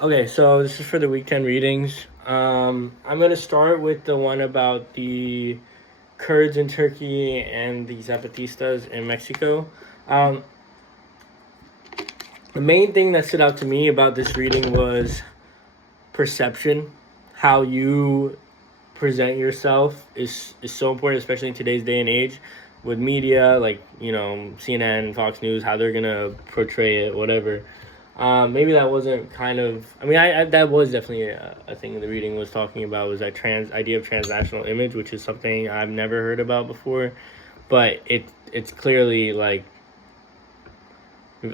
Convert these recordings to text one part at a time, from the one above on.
Okay, so this is for the week 10 readings. I'm going to start with the one about the Kurds in Turkey and the Zapatistas in Mexico. Um, the main thing that stood out to me about this reading was perception. How you present yourself is so important, especially in today's day and age with media like, CNN, Fox News, how they're going to portray it, whatever. Maybe that wasn't kind of. I mean, I that was definitely a thing the reading was talking about, was that trans idea of transnational image, which is something I've never heard about before, but it's clearly like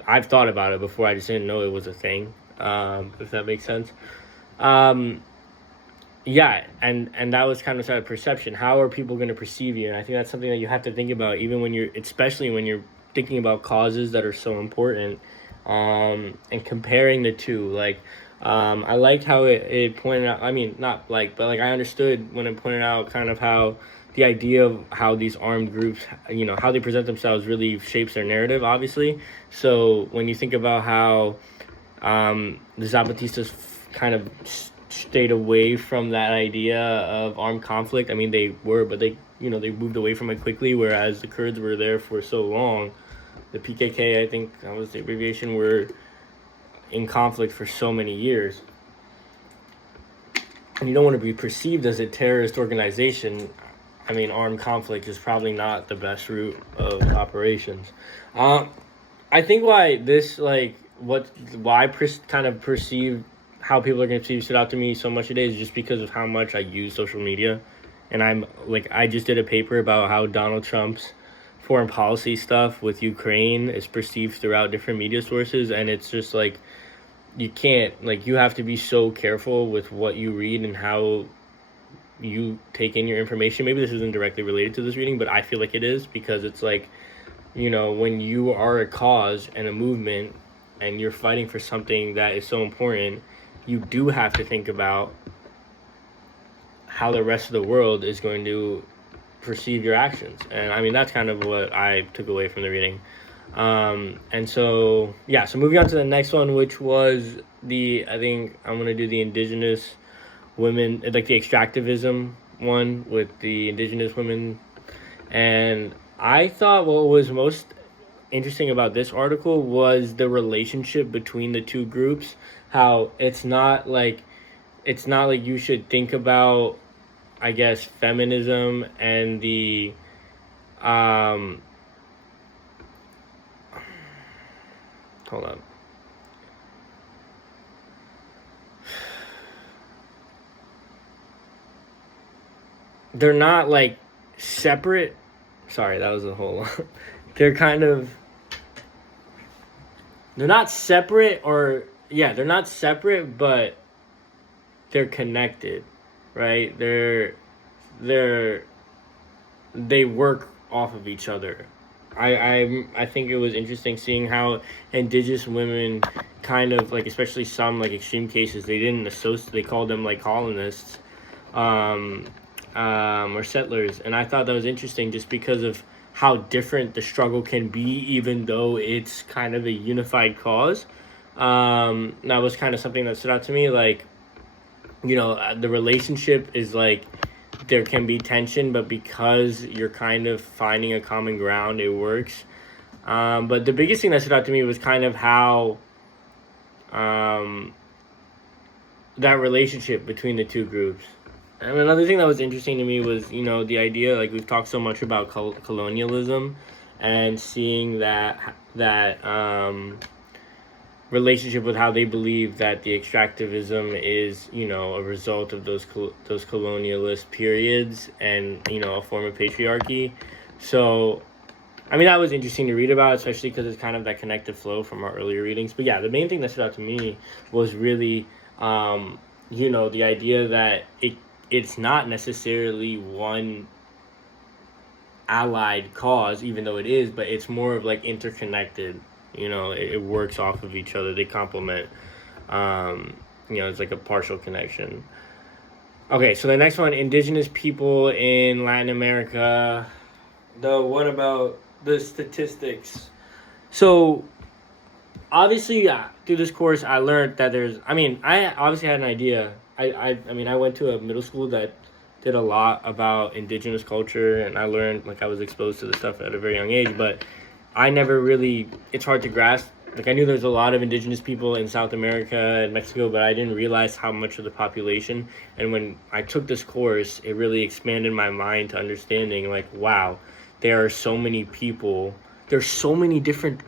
I've thought about it before. I just didn't know it was a thing. If that makes sense. Um, yeah, and that was kind of sort of perception. How are people going to perceive you? And I think that's something that you have to think about, even when especially when you're thinking about causes that are so important, and comparing the two. Like, I liked how it pointed out. I mean, not like, but like I understood when it pointed out kind of how the idea of how these armed groups, how they present themselves really shapes their narrative, obviously. So when you think about how the Zapatistas kind of stayed away from that idea of armed conflict. I mean, they were, but they moved away from it quickly. Whereas the Kurds were there for so long. The PKK, I think that was the abbreviation, were in conflict for so many years. And you don't want to be perceived as a terrorist organization. I mean, armed conflict is probably not the best route of operations. I think why this, like, why I kind of perceive how people are going to perceive stood out to me so much today is just because of how much I use social media. And I just did a paper about how Donald Trump's foreign policy stuff with Ukraine is perceived throughout different media sources. And it's just like, you can't, like, you have to be so careful with what you read and how you take in your information. Maybe this isn't directly related to this reading, but I feel like it is, because it's like, when you are a cause and a movement and you're fighting for something that is so important, you do have to think about how the rest of the world is going to perceive your actions. And I mean, that's kind of what I took away from the reading. And so, yeah, so moving on to the next one, which was I think I'm going to do the indigenous women, like the extractivism one with the indigenous women. And I thought what was most interesting about this article was the relationship between the two groups. How it's not like you should think about, I guess, feminism and the hold up. They're not like separate. Sorry, that was a whole they're kind of they're not separate, or yeah, they're not separate, but they're connected, right? They're they work off of each other. I think it was interesting seeing how indigenous women kind of, like, especially some like extreme cases, they didn't associate, they called them like colonists, um, or settlers. And I thought that was interesting just because of how different the struggle can be, even though it's kind of a unified cause. That was kind of something that stood out to me. Like, the relationship is like, there can be tension, but because you're kind of finding a common ground, it works. But the biggest thing that stood out to me was kind of how um, that relationship between the two groups. And another thing that was interesting to me was, the idea, like, we've talked so much about colonialism, and seeing that relationship with how they believe that the extractivism is, a result of those colonialist periods, and, a form of patriarchy. So, I mean, that was interesting to read about, especially because it's kind of that connected flow from our earlier readings. But yeah, the main thing that stood out to me was really, the idea that it's not necessarily one allied cause, even though it is, but it's more of like interconnected. It works off of each other. They complement. It's like a partial connection. Okay, so the next one, indigenous people in Latin America. The one about the statistics. So obviously, through this course, I learned that there's. I mean, I obviously had an idea. I mean, I went to a middle school that did a lot about indigenous culture, and I learned, like, I was exposed to the stuff at a very young age. But I never really. It's hard to grasp. Like, I knew there's a lot of indigenous people in South America and Mexico, but I didn't realize how much of the population. And when I took this course, it really expanded my mind to understanding, like, wow, there are so many people. There's so many different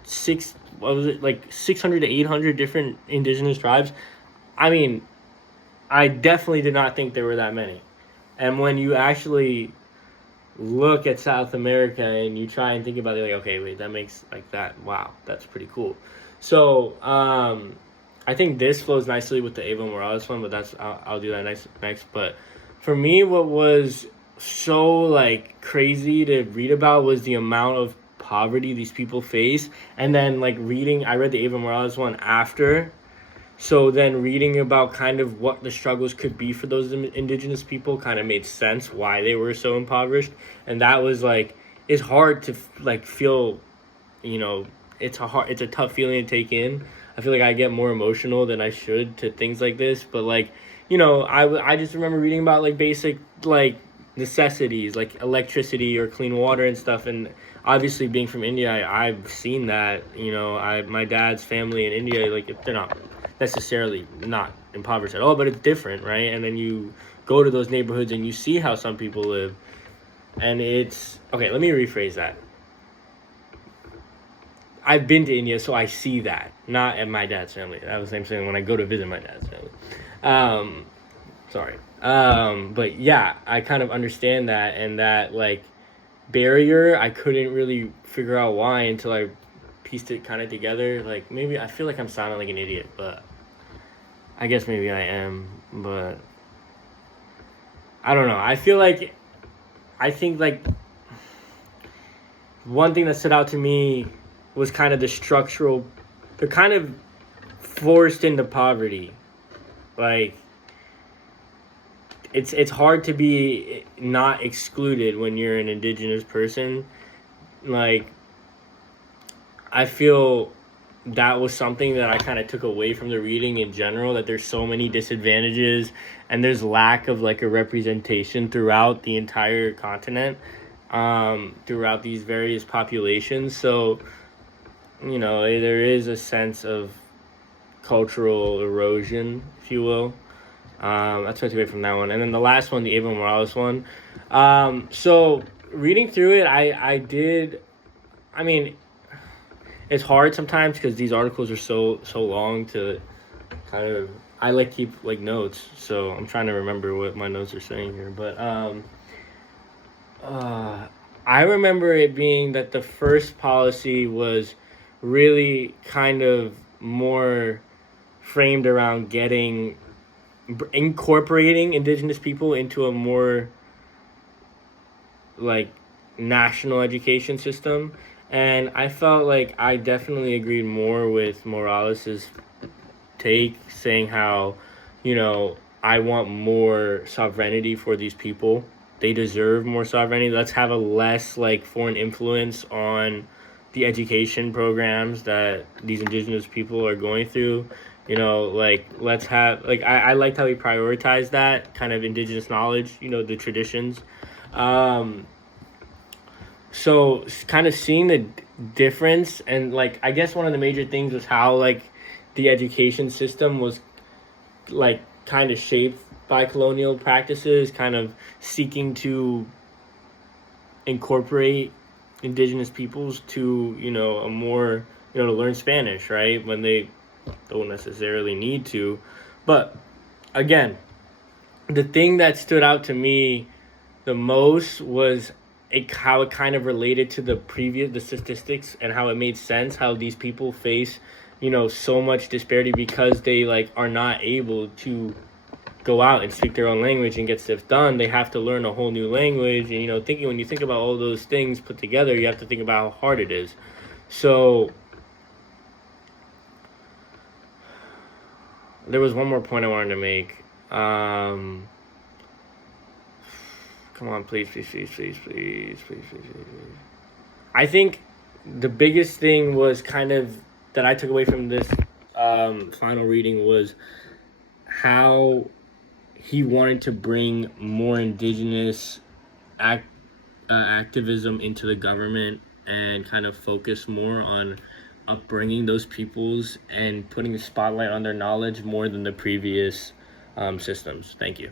what was it, like 600 to 800 different indigenous tribes. I mean, I definitely did not think there were that many. And when you actually look at South America and you try and think about it, like, okay, wait, that makes like that. Wow, that's pretty cool. So, I think this flows nicely with the Evo Morales one, but I'll do that next. But for me, what was so like crazy to read about was the amount of poverty these people face, and then like I read the Evo Morales one after. So then reading about kind of what the struggles could be for those indigenous people kind of made sense why they were so impoverished. And that was like, it's hard to like feel, you know, it's a tough feeling to take in. I feel like I get more emotional than I should to things like this, but like, I just remember reading about like basic like necessities like electricity or clean water and stuff. And obviously being from India, I've seen that. My dad's family in India, like, they're not necessarily not impoverished at all, but it's different, right? And then you go to those neighborhoods and you see how some people live, and it's okay. Let me rephrase that. I've been to India, so I see that, not at my dad's family. That was the same thing when I go to visit my dad's family. Um, Sorry. But yeah, I kind of understand that, and that like barrier, I couldn't really figure out why until I pieced it kind of together. Like, maybe I feel like I'm sounding like an idiot, but I guess maybe I am. But I don't know. I think like one thing that stood out to me was kind of the structural. They're kind of forced into poverty. Like, it's hard to be not excluded when you're an indigenous person. Like, I feel that was something that I kind of took away from the reading in general, that there's so many disadvantages and there's lack of like a representation throughout the entire continent, throughout these various populations. So, there is a sense of cultural erosion, if you will. That's what I took away from that one. And then the last one, the Evo Morales one. So reading through it, I did. I mean, it's hard sometimes because these articles are so long to kind of. I like keep like notes, so I'm trying to remember what my notes are saying here. But I remember it being that the first policy was really kind of more framed around incorporating indigenous people into a more like national education system. And I felt like I definitely agreed more with Morales's take, saying how, I want more sovereignty for these people. They deserve more sovereignty. Let's have a less like foreign influence on the education programs that these indigenous people are going through. Like, let's have like I liked how he prioritized that kind of indigenous knowledge, the traditions. So kind of seeing the difference, and like I guess one of the major things was how like the education system was like kind of shaped by colonial practices, kind of seeking to incorporate indigenous peoples to, a more, to learn Spanish, right? When they don't necessarily need to. But again, the thing that stood out to me the most was how it kind of related to the statistics, and how it made sense how these people face, so much disparity because they like are not able to go out and speak their own language and get stuff done. They have to learn a whole new language. And when you think about all those things put together, you have to think about how hard it is. So there was one more point I wanted to make. Come on, please. I think the biggest thing was kind of that I took away from this final reading was how he wanted to bring more indigenous activism into the government and kind of focus more on upbringing those peoples and putting a spotlight on their knowledge more than the previous systems. Thank you.